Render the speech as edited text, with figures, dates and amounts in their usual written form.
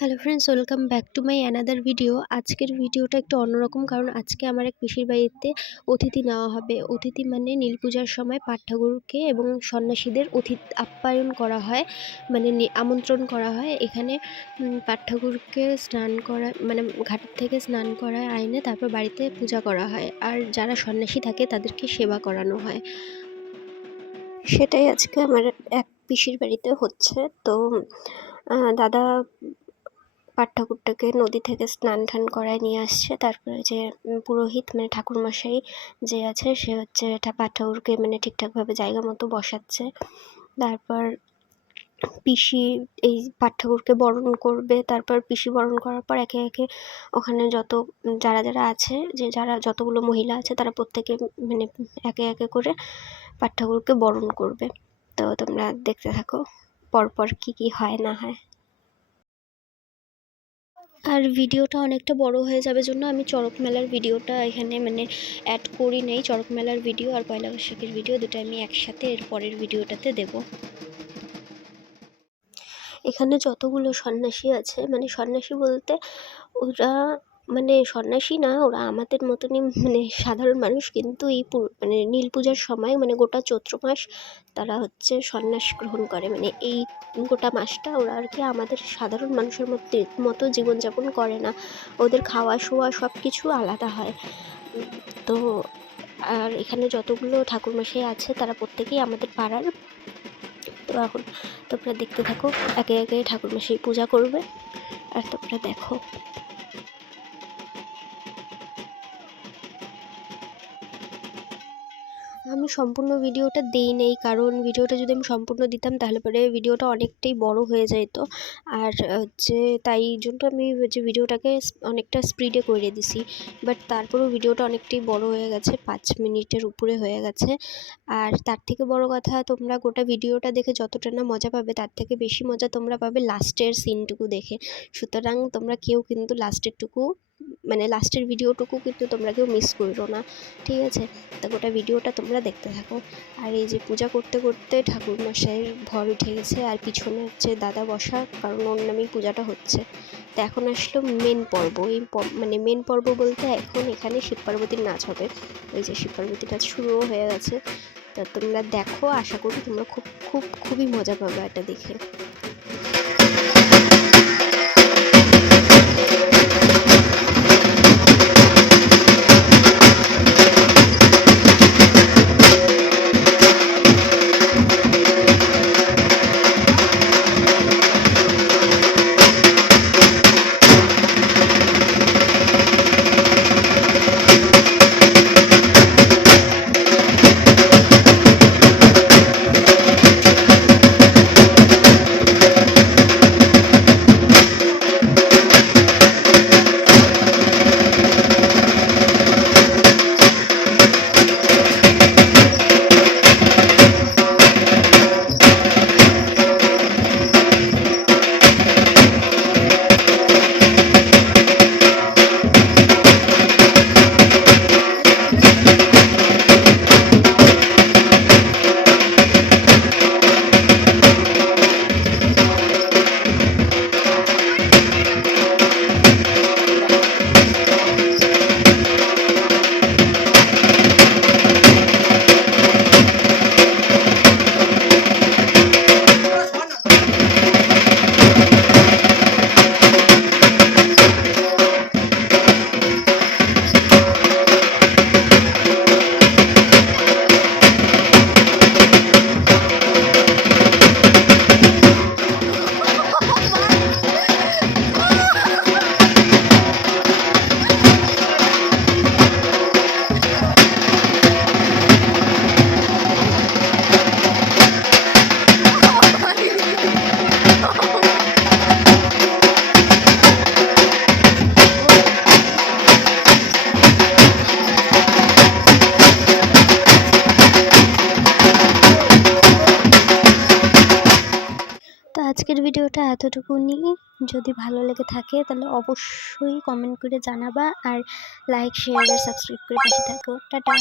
Hello friends, welcome back to my another video. আজকের ভিডিওটা একটু অন্যরকম, কারণ আজকে আমার এক পিসির বাড়িতে অতিথি নেওয়া হবে। অতিথি মানে নীল পূজার সময় পাট ঠাকুরকে এবং সন্ন্যাসীদের আপ্যায়ন করা হয়, মানে আমন্ত্রণ করা হয়। এখানে পাট ঠাকুরকে স্নান করা, মানে ঘাটের থেকে স্নান করায় আইনে তারপর বাড়িতে পূজা করা হয়, আর যারা সন্ন্যাসী থাকে তাদেরকে সেবা করানো হয়। সেটাই আজকে আমার এক পিসির বাড়িতে হচ্ছে। তো দাদা পাট ঠাকুরটাকে নদী থেকে স্নান টান করায় নিয়ে আসছে। তারপরে যে পুরোহিত মানে ঠাকুরমশাই যে আছে, সে হচ্ছে পাট ঠাকুরকে মানে ঠিকঠাকভাবে জায়গা মতো বসাচ্ছে। তারপর পিসি এই পাট ঠাকুরকে বরণ করবে। তারপর পিসি বরণ করার পর একে একে ওখানে যারা আছে, যে যারা যতগুলো মহিলা আছে তারা প্রত্যেকে মানে একে একে করে পাট ঠাকুরকে বরণ করবে। তো তোমরা দেখতে থাকো পরপর কি হয় না হয়। আর ভিডিওটা অনেকটা বড় হয়ে যাবে জন্য আমি চড়ক মেলার ভিডিওটা এখানে মানে অ্যাড করি নেই। চড়ক মেলার ভিডিও আর পয়লা বৈশাখের ভিডিও দুটো আমি একসাথে এর পরের ভিডিওটাতে দেব। এখানে যতগুলো সন্ন্যাসী আছে, মানে সন্ন্যাসী বলতে ওরা মানে সন্ন্যাসী না, ওরা আমাদের মতনই মানে সাধারণ মানুষ, কিন্তু এই মানে নীল পূজার সময় মানে গোটা চৈত্র মাস তারা হচ্ছে সন্ন্যাস গ্রহণ করে। মানে এই গোটা মাসটা ওরা আর কি আমাদের সাধারণ মানুষের মতো জীবনযাপন করে না। ওদের খাওয়া শোয়া সব কিছু আলাদা হয়। তো আর এখানে যতগুলো ঠাকুরমশাই আছে তারা প্রত্যেকেই আমাদের পাড়ার। তো এখন তোমরা দেখতে থাকো, একে একে ঠাকুরমশাই পূজা করবে আর তোমরা দেখো। আমি সম্পূর্ণ ভিডিওটা দিই নেই, কারণ ভিডিওটা যদি আমি সম্পূর্ণ দিতাম তাহলে পরে ভিডিওটা অনেকটাই বড় হয়ে যেত। আর হচ্ছে তাই জন্য আমি যে ভিডিওটাকে অনেকটা স্পিডে করে দিছি। বাট তারপরেও ভিডিওটা অনেকটাই বড় হয়ে গেছে, 5 মিনিটের উপরে হয়ে গেছে। আর তার থেকে বড় কথা, তোমরা গোটা ভিডিওটা দেখে যতটা না মজা পাবে, তার থেকে বেশি মজা তোমরা পাবে লাস্টের সিনটুকু দেখে। সুতরাং তোমরা কেউ কিন্তু লাস্টের ভিডিওটুকু কিন্তু তোমরা কেউ মিস করো না, ঠিক আছে? তা গোটা ভিডিওটা তোমরা দেখতে থাকো। আর এই যে পূজা করতে করতে ঠাকুরমশাইয়ের ভর উঠে গেছে, আর পিছনে হচ্ছে দাদা বসা, কারণ ওর নামেই পূজাটা হচ্ছে। তো এখন আসলো মেন পর্ব। এই মানে মেন পর্ব বলতে এখন এখানে শিব পার্বতীর নাচ হবে। ওই যে শিব পার্বতীর নাচ শুরুও হয়ে গেছে। তা তোমরা দেখো, আশা করি তোমরা খুবই মজা পাবে এটা দেখে। তো আজকের ভিডিওটা এতটুকুনি। যদি ভালো লেগে থাকে তাহলে অবশ্যই কমেন্ট করে জানাবা, আর লাইক শেয়ার আর সাবস্ক্রাইব করে পাশে থাকো। টাটা।